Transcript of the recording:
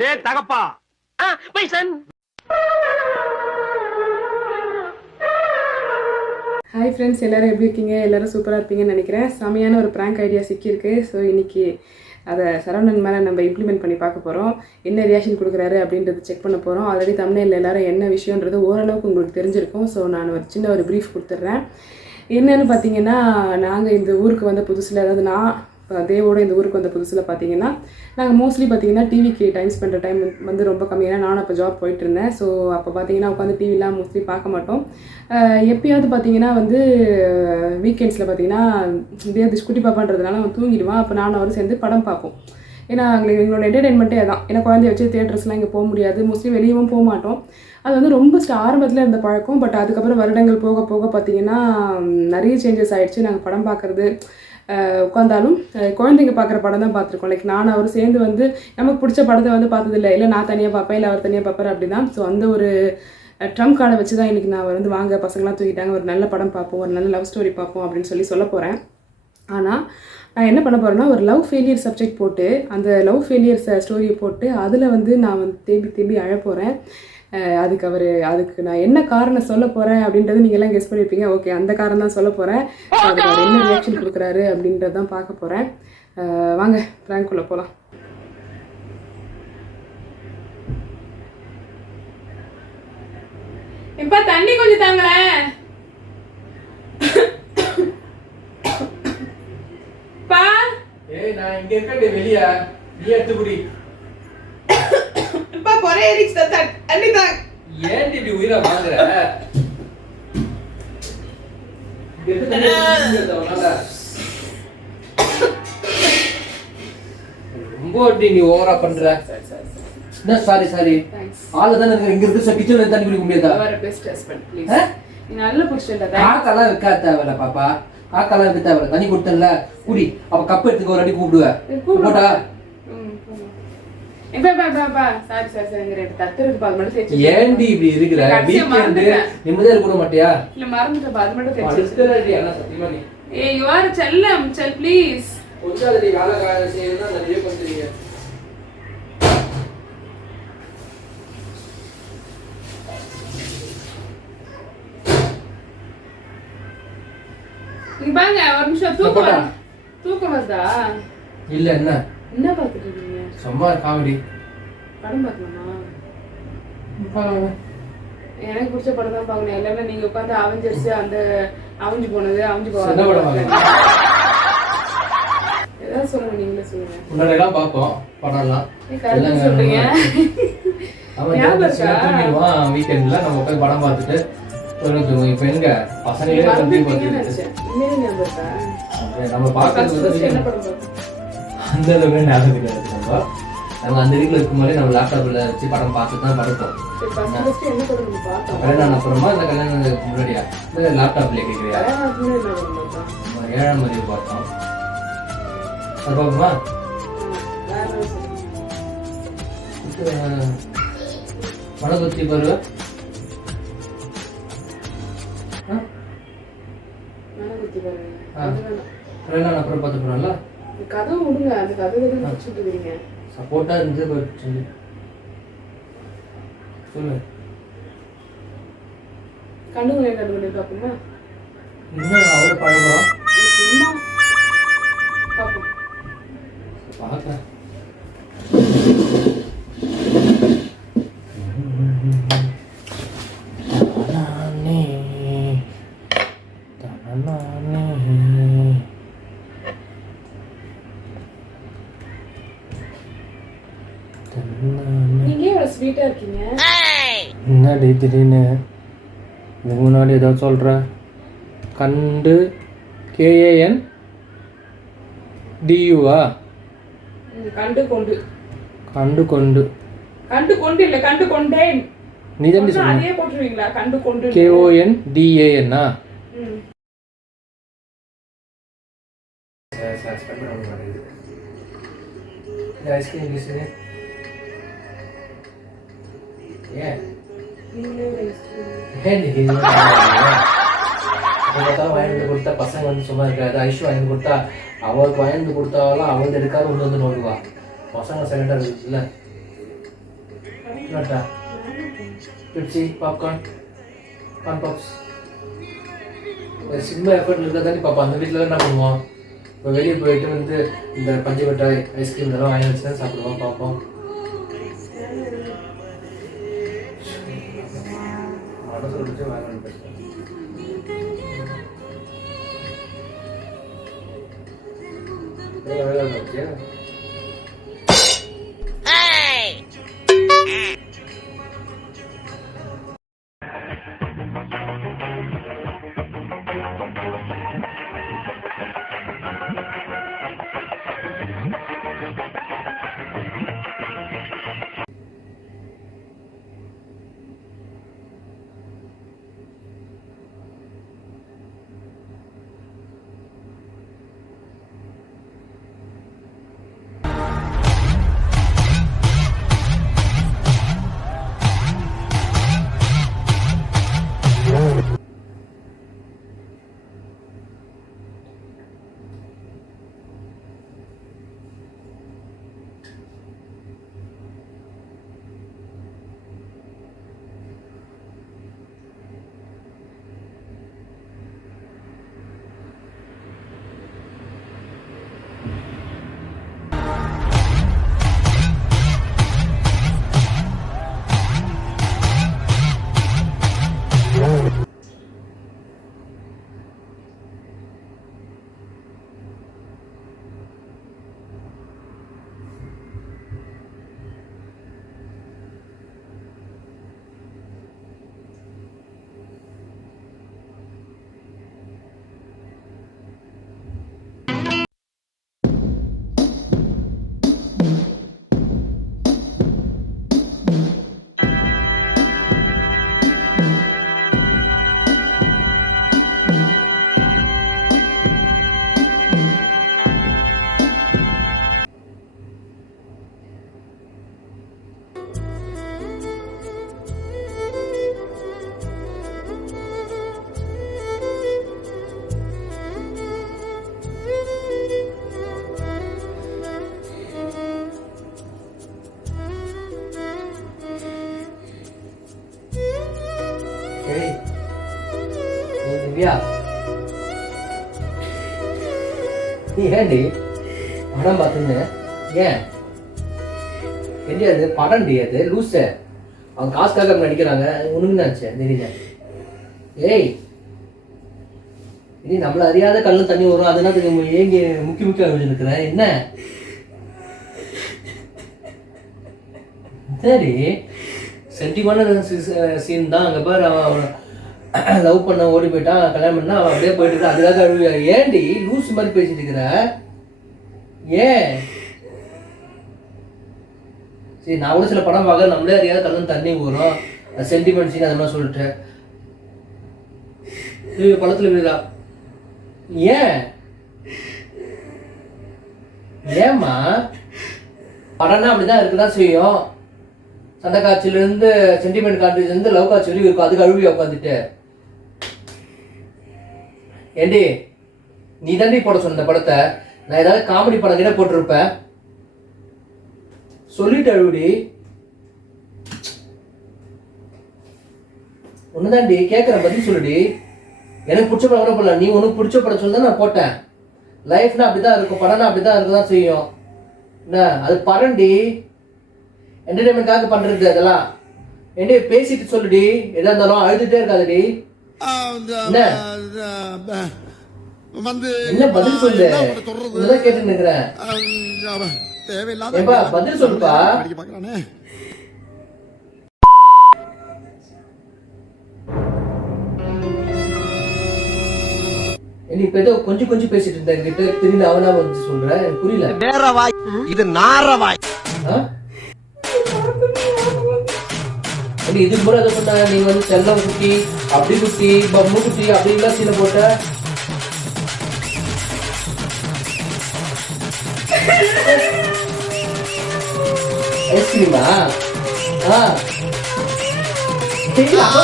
டேய் தகப்பா. My son. Hi friends, எல்லோரும் எப்படி இருக்கீங்க? எல்லோரும் சூப்பராக இருப்பீங்கன்னு நினைக்கிறேன். செமையான ஒரு ப்ராங்க் ஐடியா சிக்கியிருக்கு. ஸோ இன்றைக்கி அதை சரவணன் மேலே நம்ம இம்ப்ளிமெண்ட் பண்ணி பார்க்க போகிறோம். என்ன ரியாக்ஷன் கொடுக்குறாரு அப்படின்றது செக் பண்ண போகிறோம். ஆல்ரெடி தமிழில் எல்லோரும் என்ன விஷயன்றது ஓரளவுக்கு உங்களுக்கு தெரிஞ்சிருக்கும். ஸோ நான் ஒரு சின்ன ஒரு ப்ரீஃப் கொடுத்துட்றேன். என்னென்னு பார்த்தீங்கன்னா, நாங்கள் இந்த ஊருக்கு வந்த புதுசில், அதாவது நான் தேவோட இந்த ஊருக்கு வந்த புதுசில் பார்த்தீங்கன்னா, நாங்கள் மோஸ்ட்லி பார்த்தீங்கன்னா டிவிக்கு டைம் ஸ்பெண்ட் டைம் வந்து ரொம்ப கம்மியாக. நானும் அப்போ ஜாப் போயிட்டு இருந்தேன். ஸோ அப்போ பார்த்தீங்கன்னா உட்காந்து டிவிலாம் மோஸ்ட்லி பார்க்க மாட்டோம். எப்பயாவது பார்த்தீங்கன்னா வந்து வீக்கெண்ட்ஸில் பார்த்தீங்கன்னா இதே குட்டி பாப்பான்றதுனால அவன் தூங்கிடுவான். அப்போ நானும் அவரும் சேர்ந்து படம் பார்ப்போம். ஏன்னா எங்களோட என்டர்டெயின்மெண்ட்டே அதான். ஏன்னா குழந்தைய வச்சு தியேட்டர்ஸ்லாம் இங்கே போக முடியாது, மோஸ்ட்லி வெளியவும் போக மாட்டோம். அது வந்து ரொம்ப ஆரம்பத்தில் இருந்த பழக்கம். பட் அதுக்கப்புறம் வருடங்கள் போக போக பார்த்தீங்கன்னா நிறைய சேஞ்சஸ் ஆகிடுச்சு. நாங்கள் படம் பார்க்குறது உட்காந்தாலும் குழந்தைங்க பார்க்குற படம் தான் பார்த்துருக்கோம். லைக் நான் அவர் சேர்ந்து வந்து நமக்கு பிடிச்ச படத்தை வந்து பார்த்ததில்லை. இல்லை நான் தனியாக பார்ப்பேன், இல்லை அவர் தனியாக பார்ப்பார், அப்படி தான். ஸோ அந்த ஒரு ட்ரம்ப் கார்டை வச்சு தான் இன்றைக்கி நான் வந்து வாங்க பசங்களாம் தூக்கிட்டாங்க, ஒரு நல்ல படம் பார்ப்போம், ஒரு நல்ல லவ் ஸ்டோரி பார்ப்போம் அப்படின்னு சொல்ல போகிறேன். ஆனால் நான் என்ன பண்ண போகிறேன்னா, ஒரு லவ் ஃபெயிலியர் சப்ஜெக்ட் போட்டு அந்த லவ் ஃபெயிலியர் ஸ்டோரியை போட்டு அதில் வந்து நான் வந்து தேம்பி அழ போகிறேன். அதுக்கு நான் என்ன காரணம் சொல்ல போகிறேன் அப்படின்றது நீங்கள் எல்லாம் கெஸ் பண்ணியிருப்பீங்க. ஓகே, அந்த காரணம் தான் சொல்ல போகிறேன். அதுக்கு அவர் என்ன ரியாக்ஷன் கொடுக்குறாரு அப்படின்றது தான் பார்க்க போகிறேன். வாங்க ப்ராங்க்குள்ளே போகலாம். இப்போ தண்ணி கொஞ்சம் தாங்களேன். பா நான் இங்க இருக்கேன், வெளிய நீ எடுத்து குடி. இப்ப பொறை எரிச்சு தண்ணி தான். ஏன் இப்படி உயிரை வாங்குற? ரொம்ப நீ ஓவரா பண்ற. என்ன சாரி ஆளு தானே இருக்கு. இங்க இருக்கு கிச்சன்ல தண்ணி குடிக்க முடியாதா? அவர் பெஸ்ட் ஹஸ்பண்ட் ப்ளீஸ். நீ நல்ல புடிச்சல. காக்கெல்லாம் வைக்க தேவையில்ல பாப்பா, காக்கெல்லாம் வைக்க தேவையில்ல. தண்ணி கொடுத்தல குடி. அப்ப கப் எடுத்துக்க ஒரு அடி கூப்பிடுவ போட்டா. ஏண்டி இப்படி இருக்கிற? வீக்கெண்ட் நிம்மதியா இருக்க மாட்டியா? இல்ல மறந்துட்டப்பா, அது மட்டும் தெரிஞ்சுக்கோ. ஏய் யூ ஆர் செல்லம், செல் ப்ளீஸ். கொஞ்சாதடி வேலை செய்யறதா நிறைய பண்றீங்க. நீ பாங்க ஒரு நிமிஷம் தூக்கம் வருதா? இல்ல என்ன பாத்துட்டு இருக்கீங்க? சும்மா காமெடி படம் பார்க்கணுமா? எனக்கு பிடிச்ச படம் தான் பார்க்கணும். எல்லாமே நீங்க உட்காந்து அவஞ்சர்ஸ், அந்த அவஞ்சு போனது அவஞ்சு போகாது ஏதாவது சொல்லுங்க, நீங்களே சொல்லுங்க. முன்னாடிலாம் பார்ப்போம் படம்லாம். சொல்றீங்க வீக்கெண்ட்ல நம்ம உட்காந்து படம் பார்த்துட்டு சொல்லுங்க. இப்ப எங்க பசங்களே நம்ம பார்க்கறது என்ன படம் பார்த்தோம்? அந்த அளவுக்கு ஞாபகம் கிடையாது. நம்ம அந்த வீட்டில் இருக்கும்போதே நம்ம லேப்டாப்ல வச்சு படம் பார்த்து தான் படுப்போம். கல்யாணம் அப்புறமா இந்த கல்யாணத்துக்கு முன்னாடியா லேப்டாப்ல கேட்குறியா? 7ஆம் தேதி பார்த்தோம். அது பார்ப்போமா? மனகுத்தி பருவ கல்யாணம் அப்புறம் பார்த்து போனோம்ல. கதை விடுங்க, அந்த கதை சப்போர்ட்டா இருந்து சொல்லு. கண்டுபிடி பாப்போமா? இன்னும் அவரு பழகுறோம் பார்க்க. என்னடி திடீர்னு இதுக்கு முன்னாடி ஏதாவது சொல்ற? கண்டு KAN DUவா? கண்டு கொண்டு இல்ல, கண்டு கொண்டேன். நீ தான் சொன்ன. அதே போட்டுருவீங்களா? கண்டு கொண்டு KONDAN. கொடுத்தா பசங்க வந்து சும்மா இருக்காது. ஐஷு வாங்கி கொடுத்தா அவளுக்கு வாங்கி கொடுத்தாலும் அவள் எடுக்காத ஒன்று வந்து நோடுவா. பசங்க செகண்டா இருக்குல்ல. என்னடா பெப்சி பாப்கார்ன் கார்ன் பாப்ஸ் சின்ன எஃபர்ட் இருந்தால் தானே பாப்பா. அந்த வீட்டில் என்ன பண்ணுவோம், இப்போ வெளியே போயிட்டு வந்து இந்த பஞ்சு மிட்டாய் ஐஸ்கிரீம் இதெல்லாம் வாங்கி வச்சு தான் சாப்பிடுவோம் பார்ப்போம். அட சொல்லிட்டு வாங்கணும் பேசுகிறேன். வேலை வச்சியா திவ்யா, நீ ஏன்டி படம் பார்த்துன்னு ஏன் எண்டி அது படம்டி, அது லூசு. அவங்க காசுக்காக நடிக்கிறாங்க, உனக்கு நினச்சேன் தெரியல. ஏய் இனி நம்மள அறியாத கண்ணு தண்ணி வரும், அதெல்லாம் ஏங்கி முக்கிய இருக்கிறேன் என்ன சரி. சென்டிமான சீன் தான். அங்கே பாரு, அவன் லவ் பண்ண ஓடி போயிட்டான், கல்யாணம் பண்ணா அவன் அப்படியே போயிட்டு இருக்கான். அதுக்காக அழுவியா? ஏன்டி லூஸ் மாதிரி பேசிட்டு இருக்கிற? ஏன் சரி, நான் கூட சில படம் பார்க்க நம்மளே அறியாத கண்ணு தண்ணி வரும், சென்டிமெண்ட் சீன் அதெல்லாம் சொல்லிட்டு படத்துல விழுதா? ஏன் ஏம்மா? படம்னா அப்படிதான் இருக்குதான் செய்யும். சண்டை காட்சியிலேருந்து சென்டிமெண்ட் காட்சியிலேருந்து லவ் காட்சி வரைக்கும் இருக்கும். அதுக்கு அழுவியா உட்காந்துட்டு? ஏண்டி நீ தாண்டி போட சொன்ன படத்தை? நான் ஏதாவது காமெடி படம் கிட்ட போட்டிருப்பேன். சொல்லிட்டு அழுவுடி. ஒண்ணுதாண்டி கேட்குற, பதில் சொல்லுடி. எனக்கு பிடிச்ச படம் கூட போடல, நீ உனக்கு பிடிச்ச படம் சொல்லி தான் நான் போட்டேன். லைஃப்னா அப்படிதான் இருக்கும், படம்னா அப்படிதான் இருக்குதான் செய்யும். என்ன அது படம்டி, என்டர்டைன்மெண்ட்காக பண்றது அதெல்லாம். ஏண்டி பேசிட்டு சொல்லுடி, எதா இருந்தாலும் அழுதுட்டே இருக்காதடி. என்ன பதில் சொல்லு, உன்னதான் கேட்டு நிக்கிறேன். பதில் சொல்லுப்பா. நீ இப்ப ஏதோ கொஞ்சம் கொஞ்சம் பேசிட்டு இருந்த கிட்ட திரும்பி அவனா வந்து சொல்ற, எனக்கு புரியல. நேரவாய் இது நாரவாய். இதுக்கு முறை அதை சொன்ன நீ வந்து செல்லம் குட்டி, அப்படி குட்டி, பம்மு குட்டி அப்படின்லாம் சீனை போட்ட. ஐஸ்கிரீமா? சரி, அப்போ